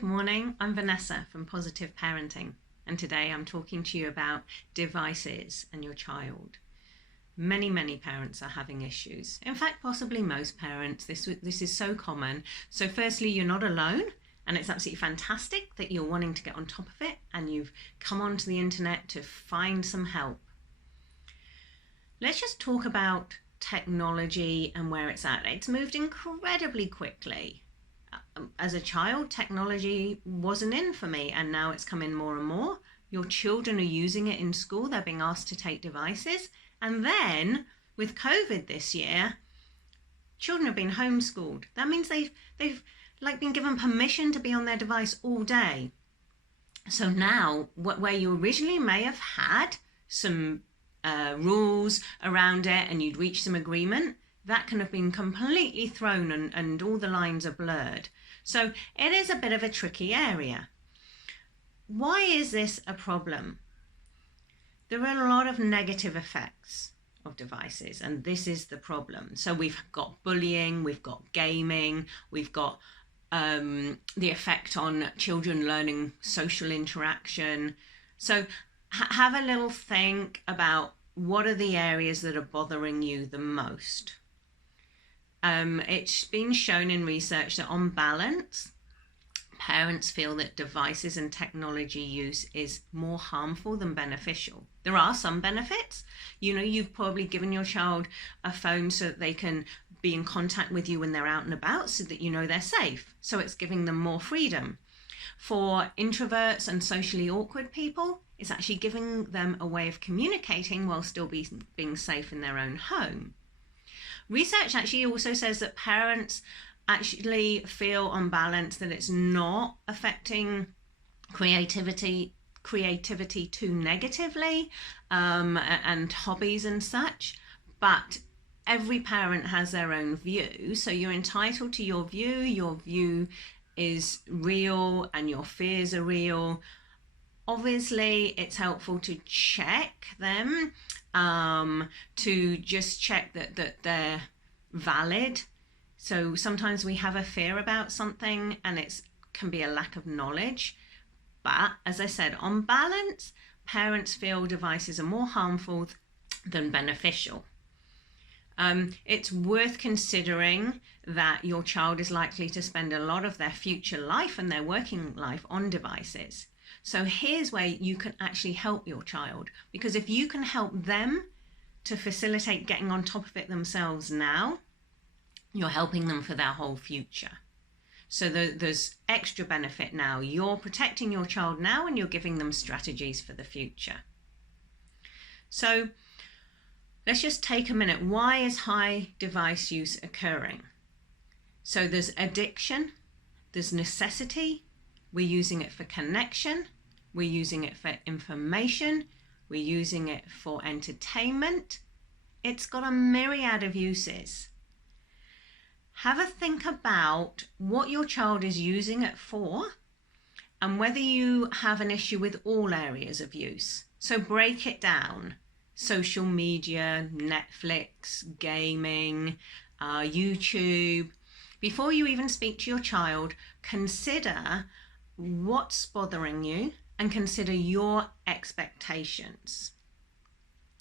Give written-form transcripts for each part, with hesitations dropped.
Good morning, I'm Vanessa from Positive Parenting, and today I'm talking to you about devices and your child. Many parents are having issues. In fact, possibly most parents. This is so common. So firstly, you're not alone, and it's absolutely fantastic that you're wanting to get on top of it and you've come onto the internet to find some help. Let's just talk about technology and where it's at. It's moved incredibly quickly. As a child, technology wasn't in for me, and now it's come in more and more. Your children are using it in school. They're being asked to take devices. And then with COVID this year, children have been homeschooled. That means they've been given permission to be on their device all day. So now, where you originally may have had some rules around it and you'd reached some agreement, that can have been completely thrown and all the lines are blurred. So it is a bit of a tricky area. Why is this a problem? There are a lot of negative effects of devices, and this is the problem. So we've got bullying, we've got gaming, we've got the effect on children learning social interaction. So have a little think about what are the areas that are bothering you the most. It's been shown in research that on balance, parents feel that devices and technology use is more harmful than beneficial. There are some benefits. You've probably given your child a phone so that they can be in contact with you when they're out and about, so that they're safe. So it's giving them more freedom. For introverts and socially awkward people, it's actually giving them a way of communicating while still being safe in their own home. Research actually also says that parents actually feel on balance that it's not affecting creativity too negatively, and hobbies and such, but every parent has their own view, so you're entitled to your view. Your view is real and your fears are real. Obviously, it's helpful to check them, to just check that they're valid. So sometimes we have a fear about something and it can be a lack of knowledge. But as I said, on balance, parents feel devices are more harmful than beneficial. It's worth considering that your child is likely to spend a lot of their future life and their working life on devices. So here's where you can actually help your child, because if you can help them to facilitate getting on top of it themselves now, you're helping them for their whole future. So there's extra benefit now. You're protecting your child now and you're giving them strategies for the future. So let's just take a minute. Why is high device use occurring? So there's addiction, there's necessity. We're using it for connection, we're using it for information, we're using it for entertainment. It's got a myriad of uses. Have a think about what your child is using it for and whether you have an issue with all areas of use. So break it down. Social media, Netflix, gaming, YouTube. Before you even speak to your child, consider what's bothering you and consider your expectations.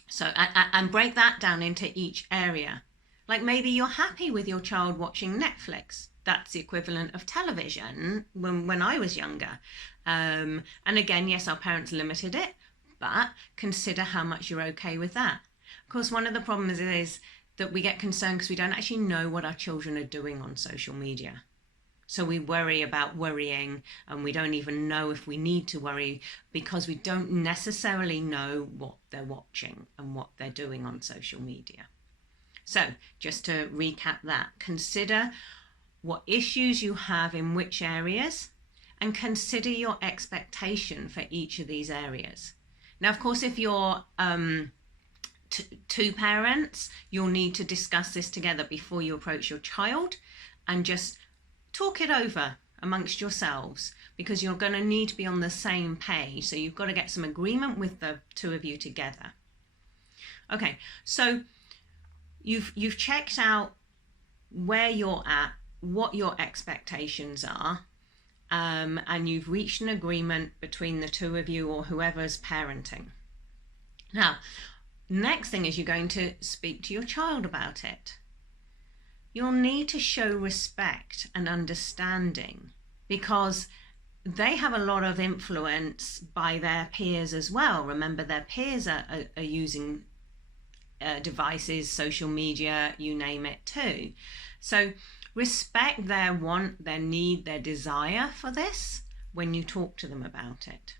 So, and break that down into each area. Like maybe you're happy with your child watching Netflix. That's the equivalent of television when I was younger. And again, yes, our parents limited it, but consider how much you're okay with that. Of course, one of the problems is that we get concerned because we don't actually know what our children are doing on social media. So we worry about worrying, and we don't even know if we need to worry because we don't necessarily know what they're watching and what they're doing on social media. So just to recap that, consider what issues you have in which areas and consider your expectation for each of these areas. Now, of course, if you're two parents, you'll need to discuss this together before you approach your child and just talk it over amongst yourselves, because you're going to need to be on the same page. So you've got to get some agreement with the two of you together. Okay, so you've checked out where you're at, what your expectations are, and you've reached an agreement between the two of you or whoever's parenting. Now, next thing is you're going to speak to your child about it. You'll need to show respect and understanding because they have a lot of influence by their peers as well. Remember, their peers are using devices, social media, you name it too. So respect their want, their need, their desire for this when you talk to them about it.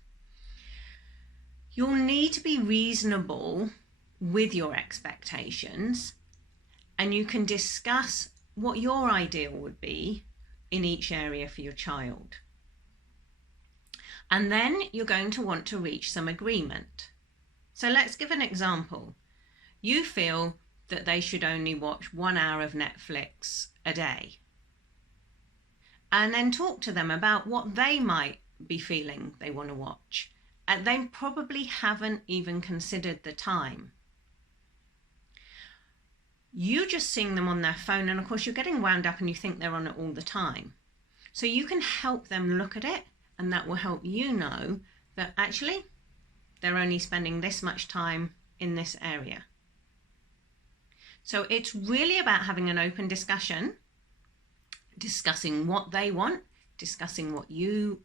You'll need to be reasonable with your expectations, and you can discuss what your ideal would be in each area for your child. And then you're going to want to reach some agreement. So let's give an example. You feel that they should only watch 1 hour of Netflix a day. And then talk to them about what they might be feeling they want to watch. And they probably haven't even considered the time. You just seeing them on their phone, and of course you're getting wound up and you think they're on it all the time. So you can help them look at it, and that will help you know that actually they're only spending this much time in this area. So it's really about having an open discussion, discussing what they want, discussing what you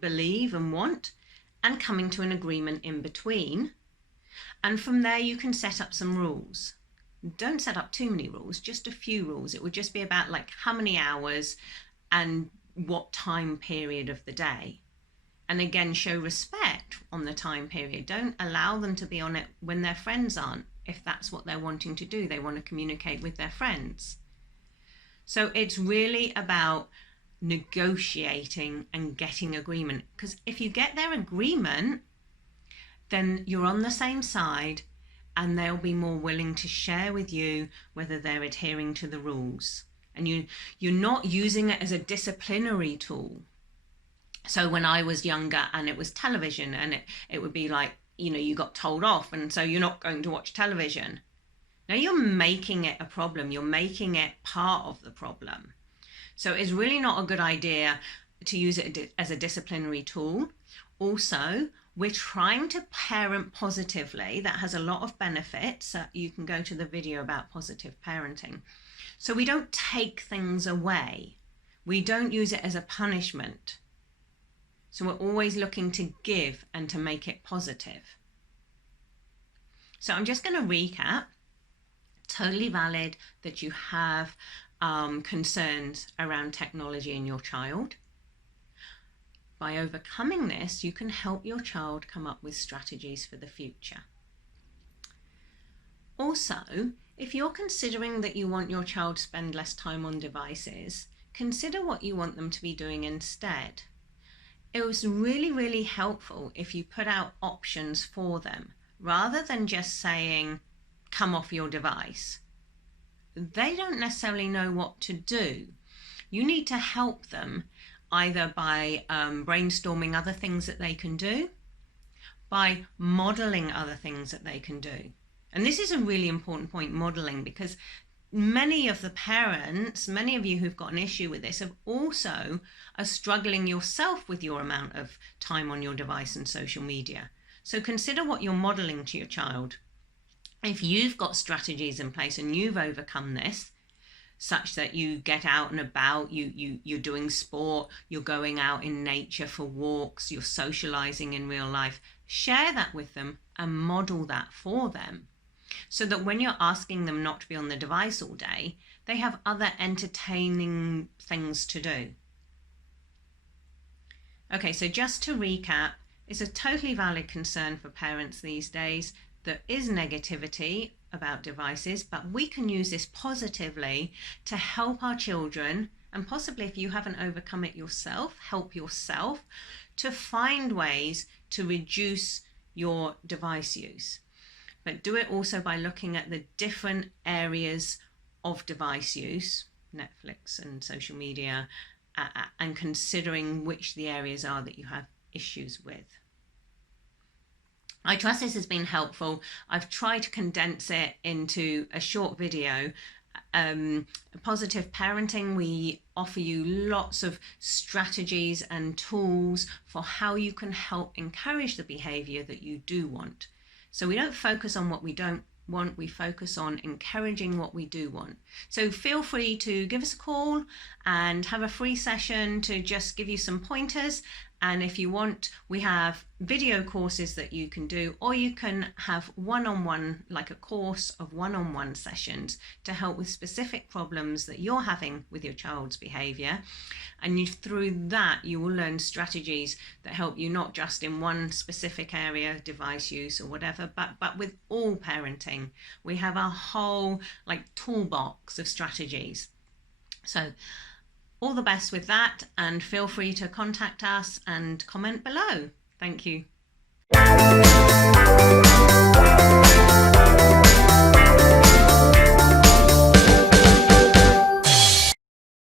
believe and want, and coming to an agreement in between. And from there you can set up some rules. Don't set up too many rules, just a few rules. It would just be about like how many hours and what time period of the day. And again, show respect on the time period. Don't allow them to be on it when their friends aren't, if that's what they're wanting to do. They want to communicate with their friends. So it's really about negotiating and getting agreement. Because if you get their agreement, then you're on the same side, and they'll be more willing to share with you whether they're adhering to the rules. And you're not using it as a disciplinary tool. So when I was younger and it was television, and it would be like, you know, you got told off, and so you're not going to watch television. Now you're making it a problem. You're making it part of the problem. So it's really not a good idea to use it as a disciplinary tool. Also, we're trying to parent positively. That has a lot of benefits. You can go to the video about positive parenting. So we don't take things away. We don't use it as a punishment. So we're always looking to give and to make it positive. So I'm just going to recap. Totally valid that you have concerns around technology in your child. By overcoming this, you can help your child come up with strategies for the future. Also, if you're considering that you want your child to spend less time on devices, consider what you want them to be doing instead. It was really, really helpful if you put out options for them, rather than just saying, come off your device. They don't necessarily know what to do. You need to help them either by brainstorming other things that they can do, by modeling other things that they can do. And this is a really important point, modeling, because many of the parents, many of you who've got an issue with this, are struggling yourself with your amount of time on your device and social media. So consider what you're modeling to your child. If you've got strategies in place and you've overcome this, such that you get out and about, you're doing sport, you're going out in nature for walks, you're socializing in real life, share that with them and model that for them, so that when you're asking them not to be on the device all day, they have other entertaining things to do. Okay, so just to recap, it's a totally valid concern for parents these days. There is negativity about devices, but we can use this positively to help our children, and possibly if you haven't overcome it yourself, help yourself to find ways to reduce your device use. But do it also by looking at the different areas of device use, Netflix and social media, and considering which the areas are that you have issues with. I trust this has been helpful. I've tried to condense it into a short video Positive Parenting, we offer you lots of strategies and tools for how you can help encourage the behavior that you do want. So we don't focus on what we don't want, we focus on encouraging what we do want. So feel free to give us a call and have a free session to just give you some pointers. And if you want, we have video courses that you can do, or you can have one-on-one, like a course of one-on-one sessions to help with specific problems that you're having with your child's behavior. And through that, you will learn strategies that help you not just in one specific area, device use or whatever, but with all parenting. We have a whole toolbox of strategies. So all the best with that, and feel free to contact us and comment below. Thank you.